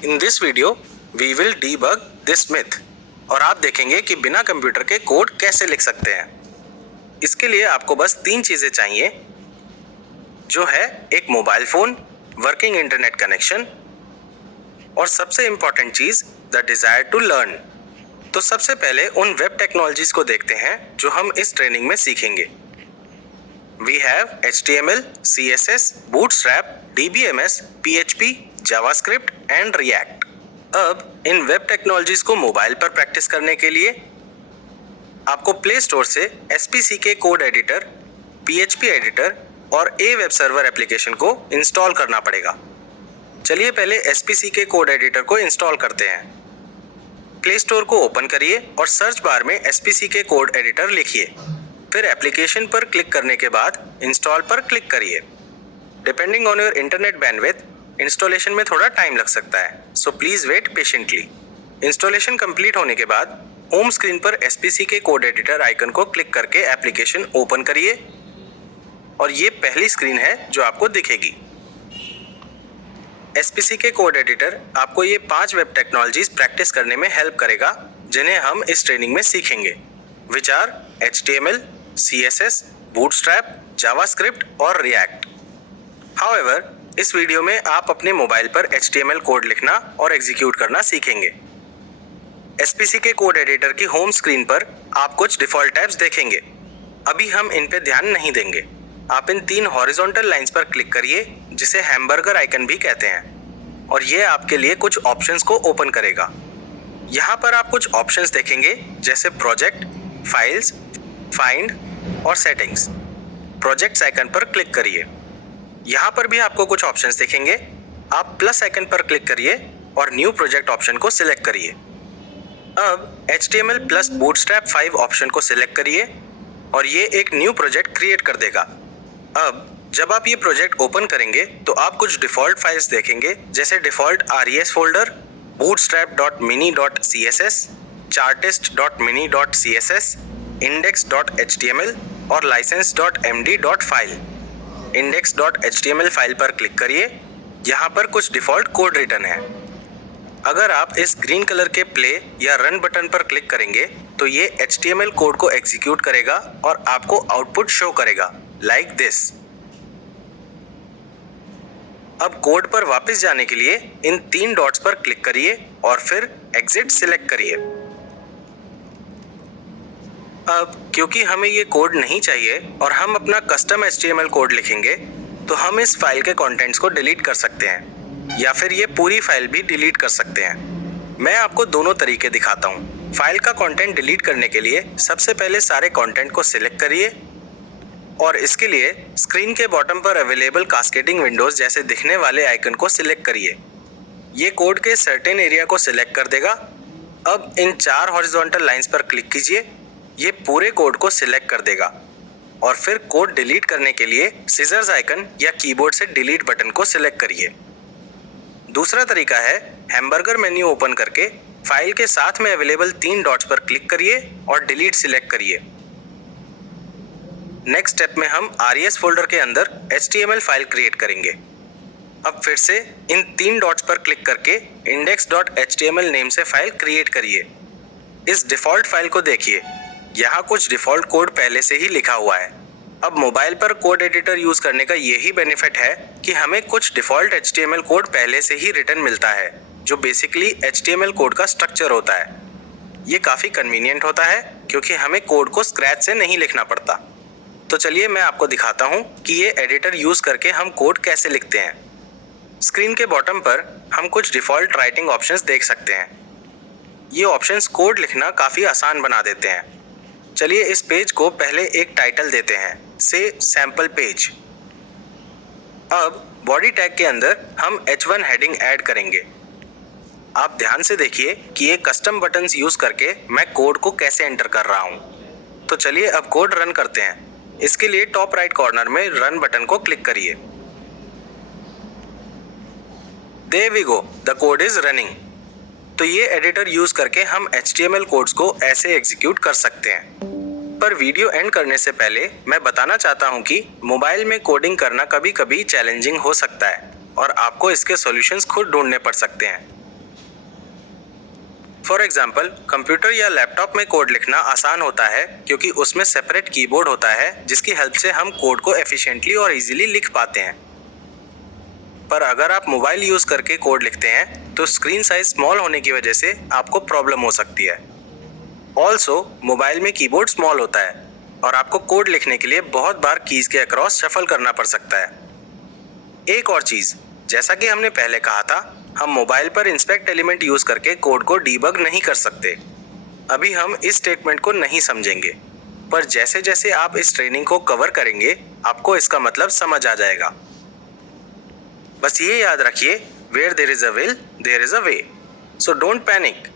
In this video, we will debug this myth और आप देखेंगे कि बिना कंप्यूटर के कोड कैसे लिख सकते हैं। इसके लिए आपको बस 3 चीज़ें चाहिए, जो है एक mobile phone, working internet connection और सबसे इम्पॉर्टेंट चीज़ द डिज़ायर टू लर्न। तो सबसे पहले उन वेब टेक्नोलॉजीज़ को देखते हैं जो हम इस ट्रेनिंग में सीखेंगे। We have HTML, CSS, Bootstrap, DBMS, PHP, JavaScript and React। अब इन वेब टेक्नोलॉजीज को मोबाइल पर प्रैक्टिस करने के लिए आपको प्ले स्टोर से SPCK code editor, PHP editor और A वेब सर्वर एप्लीकेशन को इंस्टॉल करना पड़ेगा। चलिए पहले SPCK कोड एडिटर को इंस्टॉल करते हैं। प्ले स्टोर को ओपन करिए और सर्च बार में SPCK कोड एडिटर लिखिए। फिर एप्लीकेशन पर क्लिक करने के बाद इंस्टॉल पर क्लिक करिए। Depending on your internet bandwidth, installation में थोड़ा टाइम लग सकता है, so please wait patiently. Installation complete होने के बाद होम स्क्रीन पर SPCK कोड एडिटर आइकन को क्लिक करके एप्लीकेशन ओपन करिए और ये पहली स्क्रीन है जो आपको दिखेगी। SPCK कोड एडिटर आपको ये 5 वेब टेक्नोलॉजीज प्रैक्टिस करने में हेल्प करेगा, जिन्हें हम इस ट्रेनिंग में सीखेंगे, which are HTML, CSS, Bootstrap, JavaScript और React। However, इस वीडियो में आप अपने मोबाइल पर HTML कोड लिखना और एग्जीक्यूट करना सीखेंगे। SPCK कोड एडिटर की होम स्क्रीन पर आप कुछ डिफ़ॉल्ट टैब्स देखेंगे। अभी हम इन पे ध्यान नहीं देंगे। आप इन 3 हॉरिजॉन्टल लाइंस पर क्लिक करिए, जिसे हैमबर्गर आइकन भी कहते हैं, और ये आपके लिए कुछ ऑप्शंस को ओपन करेगा। यहाँ पर आप कुछ ऑप्शंस देखेंगे, जैसे प्रोजेक्ट, फाइल्स, फाइंड और सेटिंग्स। प्रोजेक्ट्स आइकन पर क्लिक करिए। यहाँ पर भी आपको कुछ ऑप्शंस दिखेंगे। आप प्लस आइकन पर क्लिक करिए और न्यू प्रोजेक्ट ऑप्शन को सिलेक्ट करिए। अब HTML प्लस Bootstrap 5 ऑप्शन को सिलेक्ट करिए और ये एक न्यू प्रोजेक्ट क्रिएट कर देगा। अब जब आप ये प्रोजेक्ट ओपन करेंगे तो आप कुछ डिफ़ॉल्ट फाइल्स देखेंगे, जैसे default RES folder, bootstrap.mini.css, chartist.mini.css, index.html और license.md.file। index.html फाइल पर क्लिक करिए। यहाँ पर कुछ डिफ़ॉल्ट कोड रिटर्न है। अगर आप इस ग्रीन कलर के प्ले या रन बटन पर क्लिक करेंगे तो ये HTML कोड को एग्जीक्यूट करेगा और आपको आउटपुट शो करेगा, लाइक दिस। अब कोड पर वापस जाने के लिए इन 3 डॉट्स पर क्लिक करिए और फिर एग्जिट सिलेक्ट करिए। अब क्योंकि हमें ये कोड नहीं चाहिए और हम अपना कस्टम HTML कोड लिखेंगे, तो हम इस फाइल के कंटेंट्स को डिलीट कर सकते हैं या फिर ये पूरी फाइल भी डिलीट कर सकते हैं। मैं आपको दोनों तरीके दिखाता हूँ। फाइल का कंटेंट डिलीट करने के लिए सबसे पहले सारे कंटेंट को सिलेक्ट करिए और इसके लिए स्क्रीन के बॉटम पर अवेलेबल कास्केडिंग विंडोज जैसे दिखने वाले आइकन को सिलेक्ट करिए। ये कोड के सर्टेन एरिया को सिलेक्ट कर देगा। अब इन 4 हॉरिजॉन्टल लाइंस पर क्लिक कीजिए। ये पूरे कोड को सिलेक्ट कर देगा और फिर कोड डिलीट करने के लिए सीजर्स आइकन या कीबोर्ड से डिलीट बटन को सिलेक्ट करिए। दूसरा तरीका है हैमबर्गर मेन्यू ओपन करके फाइल के साथ में अवेलेबल 3 डॉट्स पर क्लिक करिए और डिलीट सिलेक्ट करिए। नेक्स्ट स्टेप में हम RES फोल्डर के अंदर HTML फाइल क्रिएट करेंगे। अब फिर से इन 3 डॉट्स पर क्लिक करके index.html नेम से फाइल क्रिएट करिए। इस डिफ़ॉल्ट फाइल को देखिए, यहाँ कुछ डिफ़ॉल्ट कोड पहले से ही लिखा हुआ है। अब मोबाइल पर कोड एडिटर यूज़ करने का यही बेनिफिट है कि हमें कुछ डिफ़ॉल्ट HTML कोड पहले से ही रिटर्न मिलता है, जो बेसिकली HTML कोड का स्ट्रक्चर होता है। ये काफ़ी कन्वीनियंट होता है क्योंकि हमें कोड को स्क्रैच से नहीं लिखना पड़ता। तो चलिए मैं आपको दिखाता हूँ कि ये एडिटर यूज़ करके हम कोड कैसे लिखते हैं। स्क्रीन के बॉटम पर हम कुछ डिफ़ॉल्ट राइटिंग ऑप्शंस देख सकते हैं। ये ऑप्शंस कोड लिखना काफ़ी आसान बना देते हैं। चलिए इस पेज को पहले एक टाइटल देते हैं, से सैम्पल पेज। अब बॉडी टैग के अंदर हम H1 हेडिंग ऐड करेंगे। आप ध्यान से देखिए कि ये कस्टम बटन्स यूज़ करके मैं कोड को कैसे एंटर कर रहा हूँ। तो चलिए अब कोड रन करते हैं। इसके लिए टॉप राइट कॉर्नर में रन बटन को क्लिक करिए। There we go, the code is running। तो ये एडिटर यूज़ करके हम HTML कोड्स को ऐसे एग्जीक्यूट कर सकते हैं। पर वीडियो एंड करने से पहले मैं बताना चाहता हूँ कि मोबाइल में कोडिंग करना कभी कभी चैलेंजिंग हो सकता है और आपको इसके सॉल्यूशंस खुद ढूंढने पड़ सकते हैं। फॉर एग्जाम्पल, कंप्यूटर या लैपटॉप में कोड लिखना आसान होता है क्योंकि उसमें सेपरेट कीबोर्ड होता है जिसकी हेल्प से हम कोड को एफिशिएंटली और इजीली लिख पाते हैं। पर अगर आप मोबाइल यूज करके कोड लिखते हैं तो स्क्रीन साइज स्मॉल होने की वजह से आपको प्रॉब्लम हो सकती है। ऑल्सो मोबाइल में कीबोर्ड स्मॉल होता है और आपको कोड लिखने के लिए बहुत बार कीज के अक्रॉस शफल करना पड़ सकता है। एक और चीज, जैसा कि हमने पहले कहा था, हम मोबाइल पर इंस्पेक्ट एलिमेंट यूज करके कोड को डीबग नहीं कर सकते। अभी हम इस स्टेटमेंट को नहीं समझेंगे, पर जैसे जैसे आप इस ट्रेनिंग को कवर करेंगे आपको इसका मतलब समझ आ जाएगा। बस ये याद रखिए, where there is a will there is a way, so don't panic.